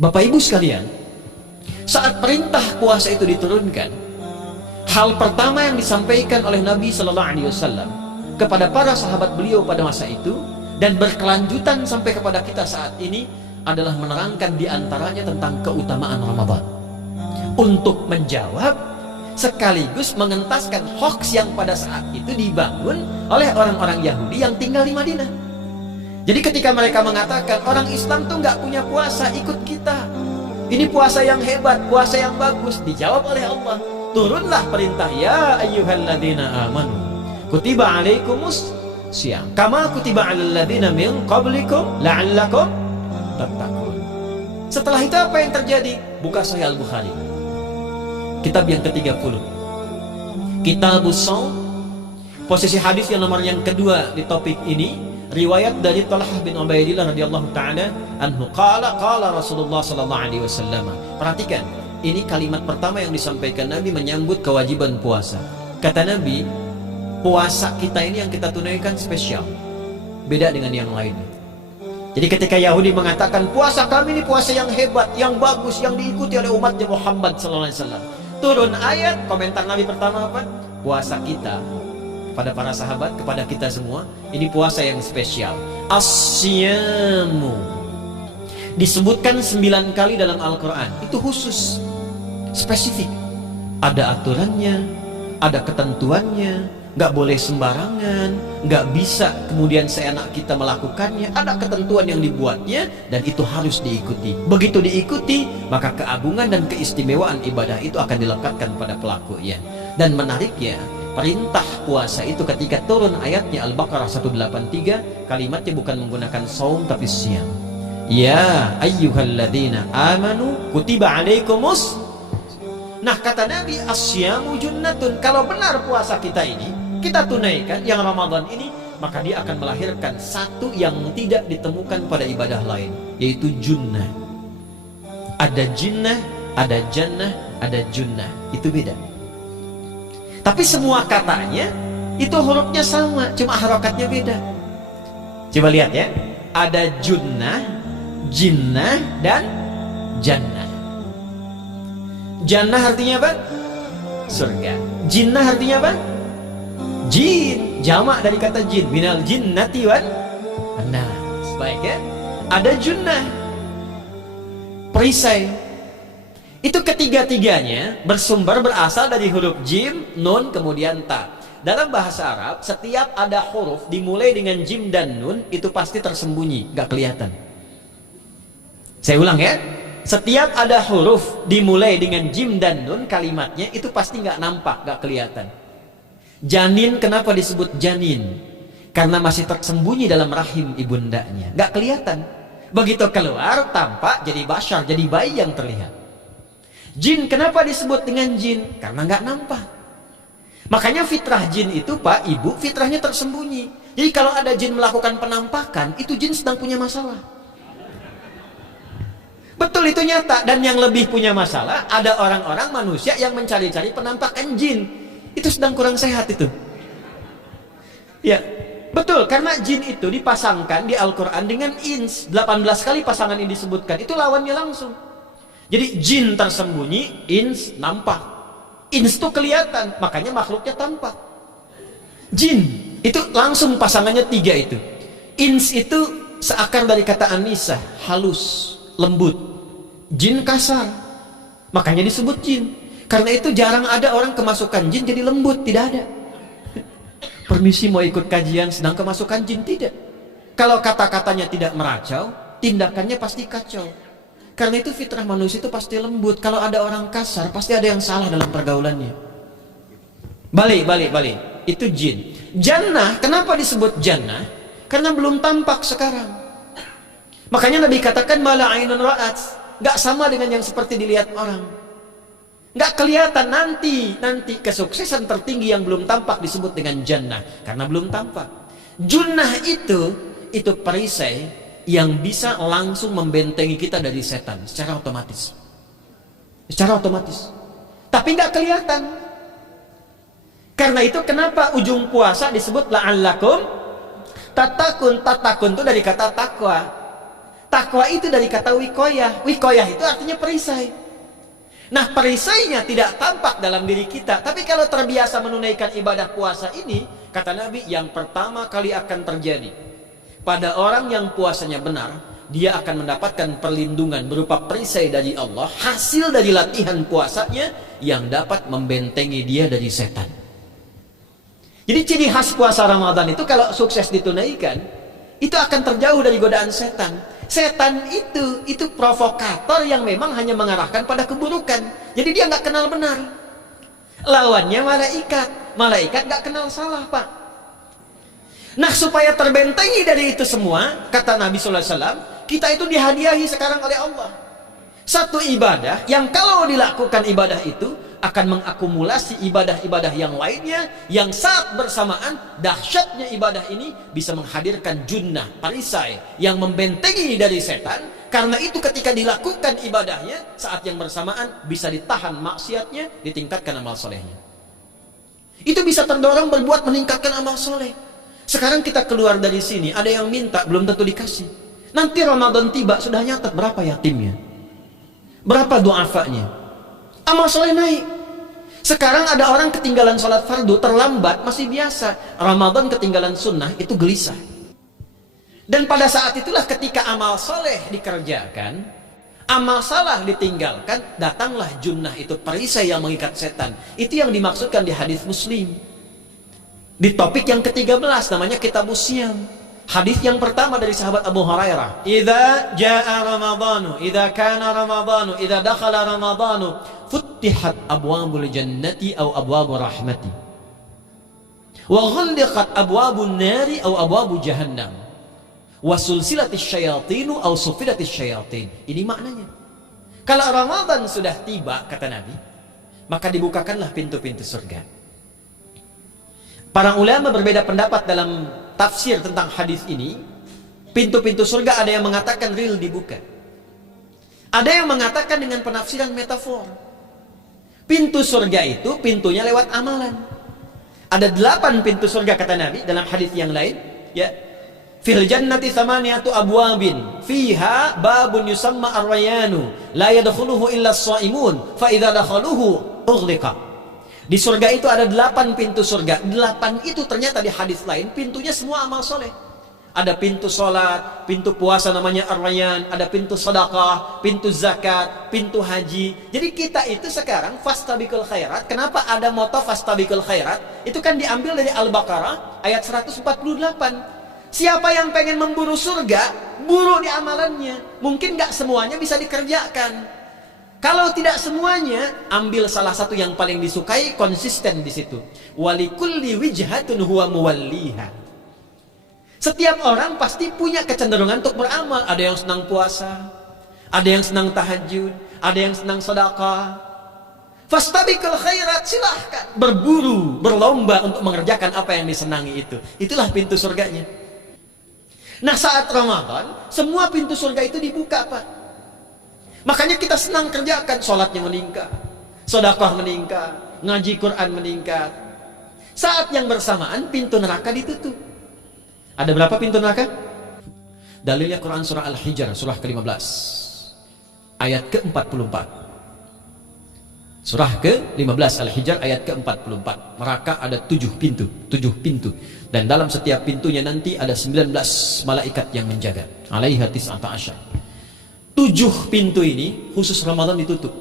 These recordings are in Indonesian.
Bapak Ibu sekalian, saat perintah puasa itu diturunkan, hal pertama yang disampaikan oleh Nabi Shallallahu Alaihi Wasallam kepada para sahabat beliau pada masa itu dan berkelanjutan sampai kepada kita saat ini adalah menerangkan diantaranya tentang keutamaan Ramadan, untuk menjawab sekaligus mengentaskan hoaks yang pada saat itu dibangun oleh orang-orang Yahudi yang tinggal di Madinah. Jadi ketika mereka mengatakan orang Islam tuh nggak punya puasa, ikut kita, ini puasa yang hebat, puasa yang bagus, dijawab oleh Allah, turunlah perintah, ya ayyuhalladzina amanu kutiba alaikumus syiyam kama kutiba alal ladzina min qablikum la'allakum tattaqun. Setelah itu apa yang terjadi? Buka Sahih Al-Bukhari, kitab yang ke-30, Kitabus Shaum, posisi hadis yang nomor yang kedua di topik ini, riwayat dari Talhah bin Ubaidillah radhiyallahu taala anhu, qala Rasulullah sallallahu alaihi wasallam. Perhatikan, ini kalimat pertama yang disampaikan Nabi menyambut kewajiban puasa. Kata Nabi, puasa kita ini yang kita tunaikan spesial, beda dengan yang lainnya. Jadi ketika Yahudi mengatakan puasa kami ini puasa yang hebat, yang bagus, yang diikuti oleh umatnya Muhammad sallallahu alaihi wasallam, turun ayat, komentar Nabi pertama apa? Puasa kita, pada para sahabat, kepada kita semua, ini puasa yang spesial. Asyamu disebutkan 9 kali dalam Al-Quran. Itu khusus, spesifik, ada aturannya, ada ketentuannya, nggak boleh sembarangan, nggak bisa kemudian seenak kita melakukannya, ada ketentuan yang dibuatnya dan itu harus diikuti. Begitu diikuti, maka keagungan dan keistimewaan ibadah itu akan dilekatkan pada pelakunya. Dan menariknya, perintah puasa itu ketika turun ayatnya Al-Baqarah 183, kalimatnya bukan menggunakan saum tapi syiyam. Ya ayyuhalladzina amanu kutiba alaikumus. Nah, kata Nabi, asyamu junnatun. Kalau benar puasa kita ini kita tunaikan yang Ramadan ini, maka dia akan melahirkan satu yang tidak ditemukan pada ibadah lain, yaitu junnah. Ada jinnah, ada jannah, ada junnah. Itu beda. Tapi semua katanya itu hurufnya sama, cuma harokatnya beda. Coba lihat ya, ada junnah, jinnah, dan jannah. Jannah artinya apa? Surga. Jinnah artinya apa? Jin, jamak dari kata jin, minal jinnati wan nas. Baik ya. Ada junnah, perisai. Itu ketiga-tiganya bersumber berasal dari huruf jim, nun, kemudian ta. Dalam bahasa Arab, setiap ada huruf dimulai dengan jim dan nun, itu pasti tersembunyi, gak kelihatan. Saya ulang ya. Setiap ada huruf dimulai dengan jim dan nun, kalimatnya itu pasti gak nampak, gak kelihatan. Janin, kenapa disebut janin? Karena masih tersembunyi dalam rahim ibundanya, gak kelihatan. Begitu keluar, tampak jadi bashar, jadi bayi yang terlihat. Jin, kenapa disebut dengan jin? Karena nggak nampak. Makanya fitrah jin itu, Pak, Ibu, fitrahnya tersembunyi. Jadi kalau ada jin melakukan penampakan, itu jin sedang punya masalah. Betul, itu nyata. Dan yang lebih punya masalah, ada orang-orang manusia yang mencari-cari penampakan jin. Itu sedang kurang sehat itu. Ya, betul, karena jin itu dipasangkan di Al-Quran dengan ins. 18 kali pasangan ini disebutkan, itu lawannya langsung. Jadi jin tersembunyi, ins nampak. Ins itu kelihatan, makanya makhluknya tampak. Jin itu langsung pasangannya 3 itu. Ins itu seakar dari kata anisah, halus, lembut. Jin kasar, makanya disebut jin. Karena itu jarang ada orang kemasukan jin jadi lembut, tidak ada. Permisi mau ikut kajian sedang kemasukan jin, tidak. Kalau kata-katanya tidak meracau, tindakannya pasti kacau. Karena itu fitrah manusia itu pasti lembut. Kalau ada orang kasar, pasti ada yang salah dalam pergaulannya. Balik. Itu jin. Jannah, kenapa disebut jannah? Karena belum tampak sekarang. Makanya Nabi katakan mala ainun ra'at, gak sama dengan yang seperti dilihat orang. Gak kelihatan. Nanti kesuksesan tertinggi yang belum tampak disebut dengan jannah, karena belum tampak. Junnah itu perisai yang bisa langsung membentengi kita dari setan secara otomatis. Tapi gak kelihatan. Karena itu kenapa ujung puasa disebut la'allakum tatakun. Tatakun itu dari kata takwa. Takwa itu dari kata wikoyah. Wikoyah itu artinya perisai. Nah, perisainya tidak tampak dalam diri kita. Tapi kalau terbiasa menunaikan ibadah puasa ini, kata Nabi, yang pertama kali akan terjadi pada orang yang puasanya benar, dia akan mendapatkan perlindungan berupa perisai dari Allah, hasil dari latihan puasanya yang dapat membentengi dia dari setan. Jadi ciri khas puasa Ramadan itu kalau sukses ditunaikan, itu akan terjauh dari godaan setan. Setan itu provokator yang memang hanya mengarahkan pada keburukan. Jadi dia nggak kenal benar. Lawannya malaikat. Malaikat nggak kenal salah, Pak. Nah, supaya terbentengi dari itu semua, kata Nabi sallallahu alaihi wasallam, kita itu dihadiahi sekarang oleh Allah satu ibadah yang kalau dilakukan ibadah itu akan mengakumulasi ibadah-ibadah yang lainnya, yang saat bersamaan dahsyatnya ibadah ini bisa menghadirkan junnah, perisai yang membentengi dari setan. Karena itu ketika dilakukan ibadahnya, saat yang bersamaan bisa ditahan maksiatnya, ditingkatkan amal solehnya. Itu bisa terdorong berbuat meningkatkan amal soleh. Sekarang kita keluar dari sini, ada yang minta, belum tentu dikasih. Nanti Ramadan tiba, sudah nyatat berapa yatimnya, berapa du'afanya, amal soleh naik. Sekarang ada orang ketinggalan sholat fardu, terlambat, masih biasa. Ramadan ketinggalan sunnah, itu gelisah. Dan pada saat itulah ketika amal soleh dikerjakan, amal salah ditinggalkan, datanglah junnah, itu perisai yang mengikat setan. Itu yang dimaksudkan di hadis Muslim. Di topik yang ke-13, namanya Kitabus Syiyam. Hadis yang pertama dari sahabat Abu Hurairah, idza jaa ramadhanu, idza kana ramadhanu, idza dakhala ramadhanu, futtihat abwabul jannati aw abwabur rahmati, wa ghulqat abwabun nari aw abwabu jahannam, wa sulsilatis syayatinu aw sufidatis syayatin. Ini maknanya. Kalau Ramadan sudah tiba, kata Nabi, maka dibukakanlah pintu-pintu surga. Para ulama berbeda pendapat dalam tafsir tentang hadis ini. Pintu-pintu surga ada yang mengatakan real dibuka, ada yang mengatakan dengan penafsiran metafor. Pintu surga itu pintunya lewat amalan. Ada 8 pintu surga kata Nabi dalam hadis yang lain, ya. Fil jannati thamaniyatu abwabin fiha babun yusamma ar-rayanu la yadkhuluhu illa as-shaimun fa idza dakhaluhu ughliqa. Di surga itu ada 8 pintu surga. 8 itu ternyata di hadis lain pintunya semua amal soleh. Ada pintu sholat, pintu puasa namanya ar-rayyan, ada pintu sedekah, pintu zakat, pintu haji. Jadi kita itu sekarang fastabiqul khairat. Kenapa ada moto fastabiqul khairat? Itu kan diambil dari Al-Baqarah ayat 148. Siapa yang pengen memburu surga, buru di amalannya. Mungkin gak semuanya bisa dikerjakan. Kalau tidak semuanya, ambil salah satu yang paling disukai, konsisten di situ. Walikulli wijhatun huwa muwalliha. Setiap orang pasti punya kecenderungan untuk beramal. Ada yang senang puasa, ada yang senang tahajud, ada yang senang sedekah. Fastabiqul khairat, silahkan berburu, berlomba untuk mengerjakan apa yang disenangi itu. Itulah pintu surganya. Nah, saat Ramadan, semua pintu surga itu dibuka, Pak. Makanya kita senang kerjakan, sholatnya meningkat, sedekah meningkat, ngaji Quran meningkat. Saat yang bersamaan pintu neraka ditutup. Ada berapa pintu neraka? Dalilnya Quran surah Al-Hijr surah ke-15 ayat ke-44. Surah ke-15 Al-Hijr ayat ke-44. Neraka ada 7 pintu, 7 pintu. Dan dalam setiap pintunya nanti ada 19 malaikat yang menjaga. Alaiha tis'ata asyar. 7 pintu ini khusus Ramadan ditutup.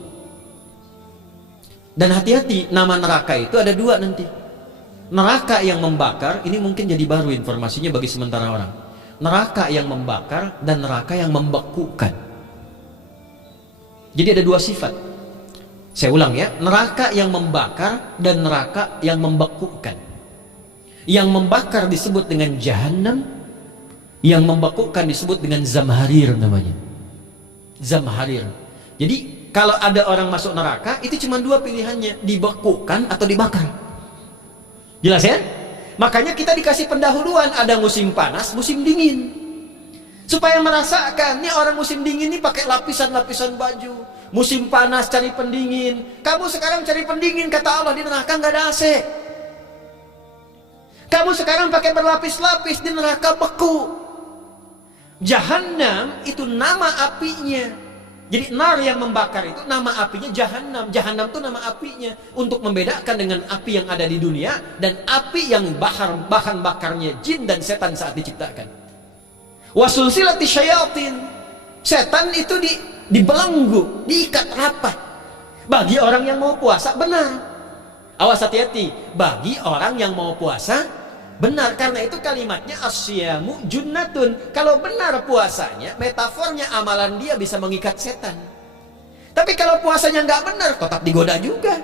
Dan hati-hati, nama neraka itu ada 2 nanti. Neraka yang membakar, ini mungkin jadi baru informasinya bagi sementara orang. Neraka yang membakar dan neraka yang membekukan. Jadi ada 2 sifat. Saya ulang ya, neraka yang membakar dan neraka yang membekukan. Yang membakar disebut dengan Jahannam, yang membekukan disebut dengan Zamharir namanya. Zamharir. Jadi kalau ada orang masuk neraka, itu cuma 2 pilihannya, dibekukan atau dibakar. Jelas ya? Makanya kita dikasih pendahuluan, ada musim panas, musim dingin. Supaya merasakan, nih orang musim dingin nih pakai lapisan-lapisan baju. Musim panas cari pendingin. Kamu sekarang cari pendingin, kata Allah, di neraka nggak ada AC. Kamu sekarang pakai berlapis-lapis, di neraka beku. Jahannam itu nama apinya. Jadi nar yang membakar itu nama apinya Jahannam. Jahannam itu nama apinya, untuk membedakan dengan api yang ada di dunia dan api yang bahan bakarnya jin dan setan saat diciptakan. Wasulsilati syayatin. Setan itu dibelenggu, diikat rapat. Bagi orang yang mau puasa benar. Awas, hati-hati. Bagi orang yang mau puasa benar, karena itu kalimatnya asyamu junnatun. Kalau benar puasanya, metafornya amalan dia bisa mengikat setan. Tapi kalau puasanya nggak benar, tetap digoda juga.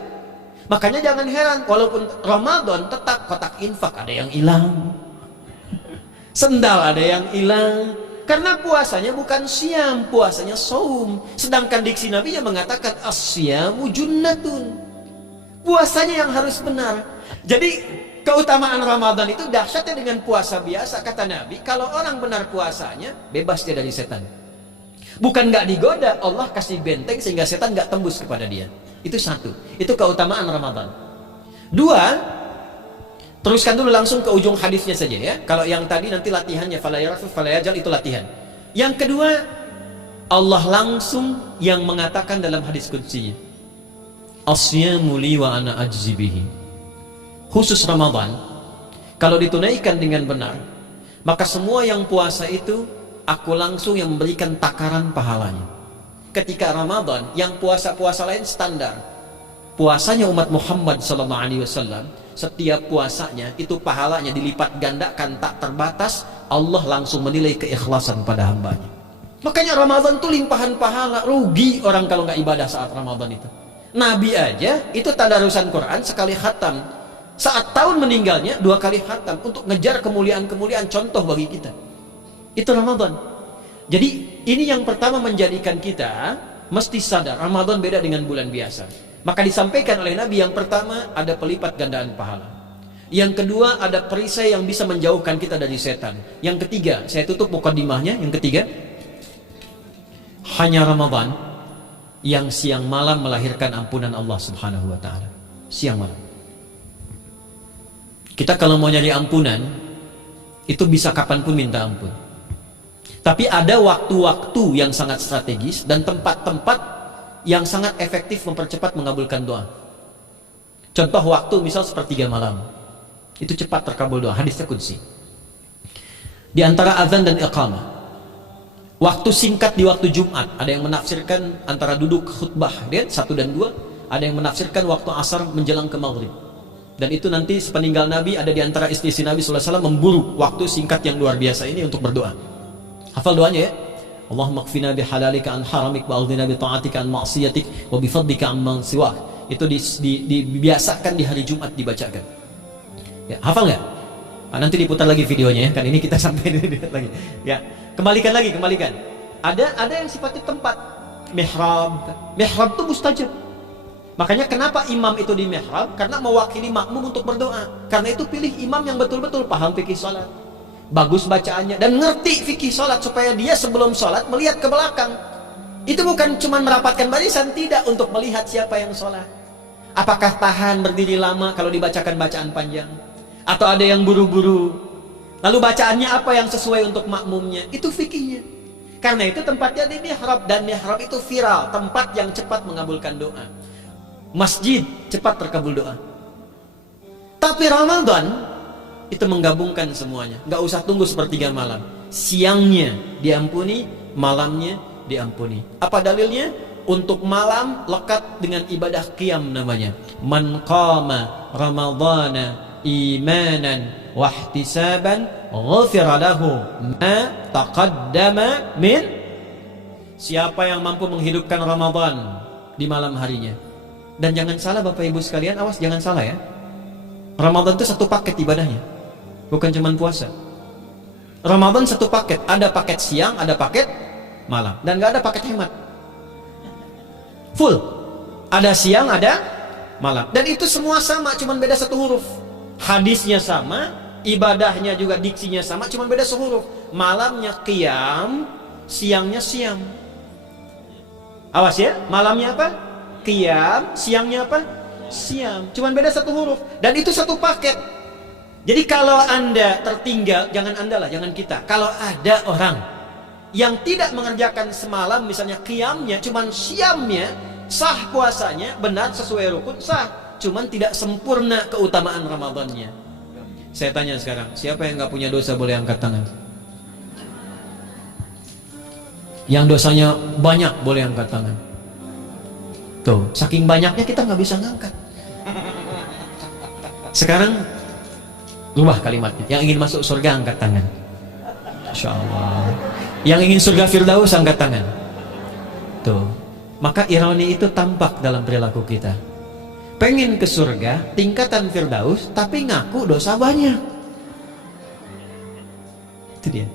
Makanya jangan heran, walaupun Ramadan tetap kotak infak ada yang hilang, sendal ada yang hilang, karena puasanya bukan siam, puasanya saum. Sedangkan diksi Nabi yang mengatakan asyamu junnatun, puasanya yang harus benar. Jadi keutamaan Ramadan itu dahsyatnya dengan puasa biasa. Kata Nabi, kalau orang benar puasanya, bebas dia dari setan. Bukan nggak digoda, Allah kasih benteng sehingga setan nggak tembus kepada dia. Itu satu, itu keutamaan Ramadan. Dua, teruskan dulu langsung ke ujung hadisnya saja ya. Kalau yang tadi nanti latihannya, fala yarfus fala yajal, itu latihan. Yang kedua, Allah langsung yang mengatakan dalam hadis qudsinya, asyamu li wa ana ajzi bihi. Khusus Ramadan, kalau ditunaikan dengan benar, maka semua yang puasa itu aku langsung yang memberikan takaran pahalanya. Ketika Ramadan, yang puasa-puasa lain standar, puasanya umat Muhammad SAW, setiap puasanya itu pahalanya dilipat gandakan tak terbatas. Allah langsung menilai keikhlasan pada hambanya. Makanya Ramadan itu limpahan pahala. Rugi orang kalau nggak ibadah saat Ramadan itu. Nabi aja itu tadarusan Quran sekali khatam. Saat tahun meninggalnya 2 kali khatam untuk ngejar kemuliaan-kemuliaan contoh bagi kita. Itu Ramadan. Jadi ini yang pertama menjadikan kita mesti sadar Ramadan beda dengan bulan biasa. Maka disampaikan oleh Nabi, yang pertama ada pelipat gandaan pahala. Yang kedua ada perisai yang bisa menjauhkan kita dari setan. Yang ketiga, saya tutup mukadimahnya, yang ketiga, hanya Ramadan yang siang malam melahirkan ampunan Allah Subhanahu wa taala. Siang malam. Kita kalau mau nyari ampunan, itu bisa kapanpun minta ampun. Tapi ada waktu-waktu yang sangat strategis dan tempat-tempat yang sangat efektif mempercepat mengabulkan doa. Contoh waktu misal sepertiga malam, itu cepat terkabul doa, hadisnya qudsi. Di antara azan dan iqamah, waktu singkat di waktu Jumat, ada yang menafsirkan antara duduk khutbah, lihat 1 dan 2, ada yang menafsirkan waktu asar menjelang ke maghrib. Dan itu nanti sepeninggal Nabi ada di antara istri-istri Nabi SAW memburu waktu singkat yang luar biasa ini untuk berdoa. Hafal doanya ya. Allahumma qfina bihalalika an haramik wa aghdina bi ta'atika an ma'siyatik wa bi fadlika amman siwak. Itu dibiasakan di hari Jumat dibacakan. Ya, hafal nggak? Nah, nanti diputar lagi videonya ya. Kan ini kita sampai lagi. Ya, kembalikan. Ada yang sifatnya tempat. Mihrab itu mustajab. Makanya kenapa imam itu di mihrab? Karena mewakili makmum untuk berdoa. Karena itu pilih imam yang betul-betul paham fikih salat, bagus bacaannya, dan ngerti fikih salat, supaya dia sebelum salat melihat ke belakang. Itu bukan cuma merapatkan barisan, tidak, untuk melihat siapa yang salat. Apakah tahan berdiri lama kalau dibacakan bacaan panjang, atau ada yang buru-buru. Lalu bacaannya apa yang sesuai untuk makmumnya. Itu fikihnya. Karena itu tempatnya di mihrab, dan mihrab itu viral, tempat yang cepat mengabulkan doa. Masjid cepat terkabul doa. Tapi Ramadan itu menggabungkan semuanya. Nggak usah tunggu sepertiga malam. Siangnya diampuni, malamnya diampuni. Apa dalilnya? Untuk malam lekat dengan ibadah qiyam namanya. Man qama ramadhana imanan wahtisaban ghufira lahu ma taqaddama min. Siapa yang mampu menghidupkan Ramadan di malam harinya. Dan jangan salah Bapak Ibu sekalian, awas jangan salah ya. Ramadan itu satu paket ibadahnya, bukan cuma puasa. Ramadan satu paket, ada paket siang, ada paket malam, dan gak ada paket hemat. Full, ada siang, ada malam, dan itu semua sama, cuma beda satu huruf. Hadisnya sama, ibadahnya juga diksinya sama, cuma beda sehuruf. Malamnya qiyam, siangnya siam. Awas ya, malamnya apa? Qiyam, siangnya apa? Siam. Cuman beda satu huruf. Dan itu satu paket. Jadi kalau Anda tertinggal, jangan Anda lah, jangan kita. Kalau ada orang yang tidak mengerjakan semalam, misalnya qiyamnya, cuman siamnya, sah puasanya, benar sesuai rukun, sah, cuman tidak sempurna keutamaan Ramadannya. Saya tanya sekarang, siapa yang nggak punya dosa boleh angkat tangan? Yang dosanya banyak boleh angkat tangan. Tuh, saking banyaknya kita nggak bisa ngangkat. Sekarang rubah kalimatnya. Yang ingin masuk surga angkat tangan. Insya Allah. Yang ingin surga Firdaus angkat tangan. Tuh, maka ironi itu tampak dalam perilaku kita. Pengen ke surga, tingkatan Firdaus, tapi ngaku dosa banyak. Itu dia.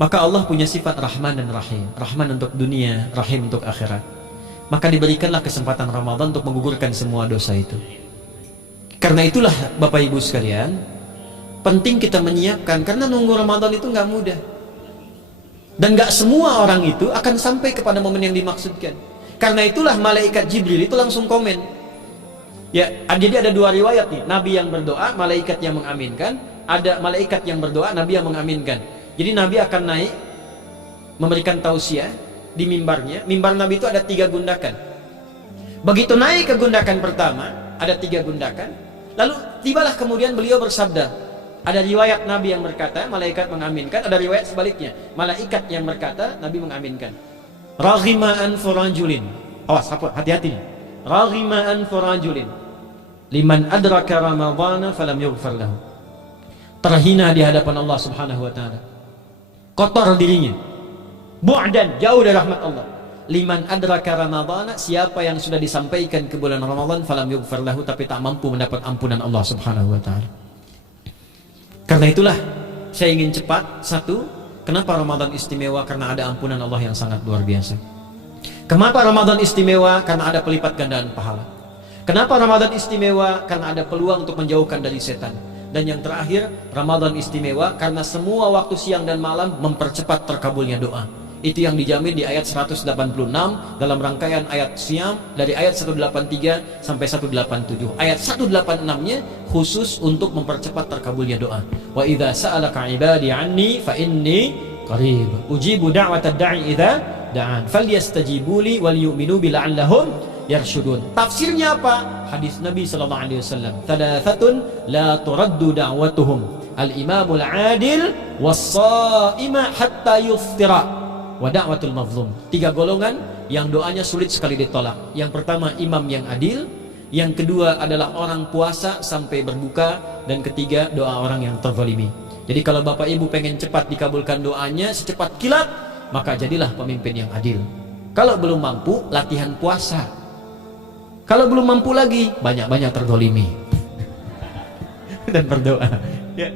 Maka Allah punya sifat Rahman dan Rahim. Rahman untuk dunia, Rahim untuk akhirat. Maka diberikanlah kesempatan Ramadan untuk menggugurkan semua dosa itu. Karena itulah Bapak Ibu sekalian, penting kita menyiapkan, karena nunggu Ramadan itu nggak mudah. Dan nggak semua orang itu akan sampai kepada momen yang dimaksudkan. Karena itulah malaikat Jibril itu langsung komen. Ya, jadi ada dua riwayat nih, Nabi yang berdoa, malaikat yang mengaminkan. Ada malaikat yang berdoa, Nabi yang mengaminkan. Jadi Nabi akan naik memberikan tausiah di mimbarnya. Mimbar Nabi itu ada 3 gundakan. Begitu naik ke gundakan pertama, ada 3 gundakan. Lalu tibalah kemudian beliau bersabda. Ada riwayat Nabi yang berkata, malaikat mengaminkan. Ada riwayat sebaliknya, malaikat yang berkata, Nabi mengaminkan. Raghima anfu rajulin. Awas, hati-hati. Raghima anfu rajulin liman adraka ramadhana falam yughfar lahu. Terhina di hadapan Allah Subhanahu wa taala. Kotor dirinya. Bu'dan, jauh dari rahmat Allah. Liman adraka ramadhana, siapa yang sudah disampaikan ke bulan Ramadan falam yughfar lahu, tapi tak mampu mendapat ampunan Allah Subhanahu wa taala. Karena itulah saya ingin cepat. Satu, kenapa Ramadan istimewa? Karena ada ampunan Allah yang sangat luar biasa. Kenapa Ramadan istimewa? Karena ada pelipat gandaan pahala. Kenapa Ramadan istimewa? Karena ada peluang untuk menjauhkan dari setan. Dan yang terakhir, Ramadan istimewa karena semua waktu siang dan malam mempercepat terkabulnya doa. Itu yang dijamin di ayat 186 dalam rangkaian ayat Siyam dari ayat 183 sampai 187. Ayat 186-nya khusus untuk mempercepat terkabulnya doa. Wa idza sa'alaka 'ibadi 'anni fa inni qarib ujibu da'watad da'i idza da'an falyastajibu li wal yu'minu bi la'allahum yarshudun. Tafsirnya apa? Hadis Nabi sallallahu alaihi wasallam, "Thalathatun la turaddu da'watuhum al-imamul 'adil was-sha'ima hatta yuftira wa da'watul mazlum." 3 golongan yang doanya sulit sekali ditolak. Yang pertama, imam yang adil. Yang kedua adalah orang puasa sampai berbuka. Dan ketiga, doa orang yang terzalimi. Jadi kalau Bapak Ibu pengen cepat dikabulkan doanya secepat kilat, maka jadilah pemimpin yang adil. Kalau belum mampu, latihan puasa. Kalau belum mampu lagi, banyak-banyak terzalimi dan berdoa. Ya.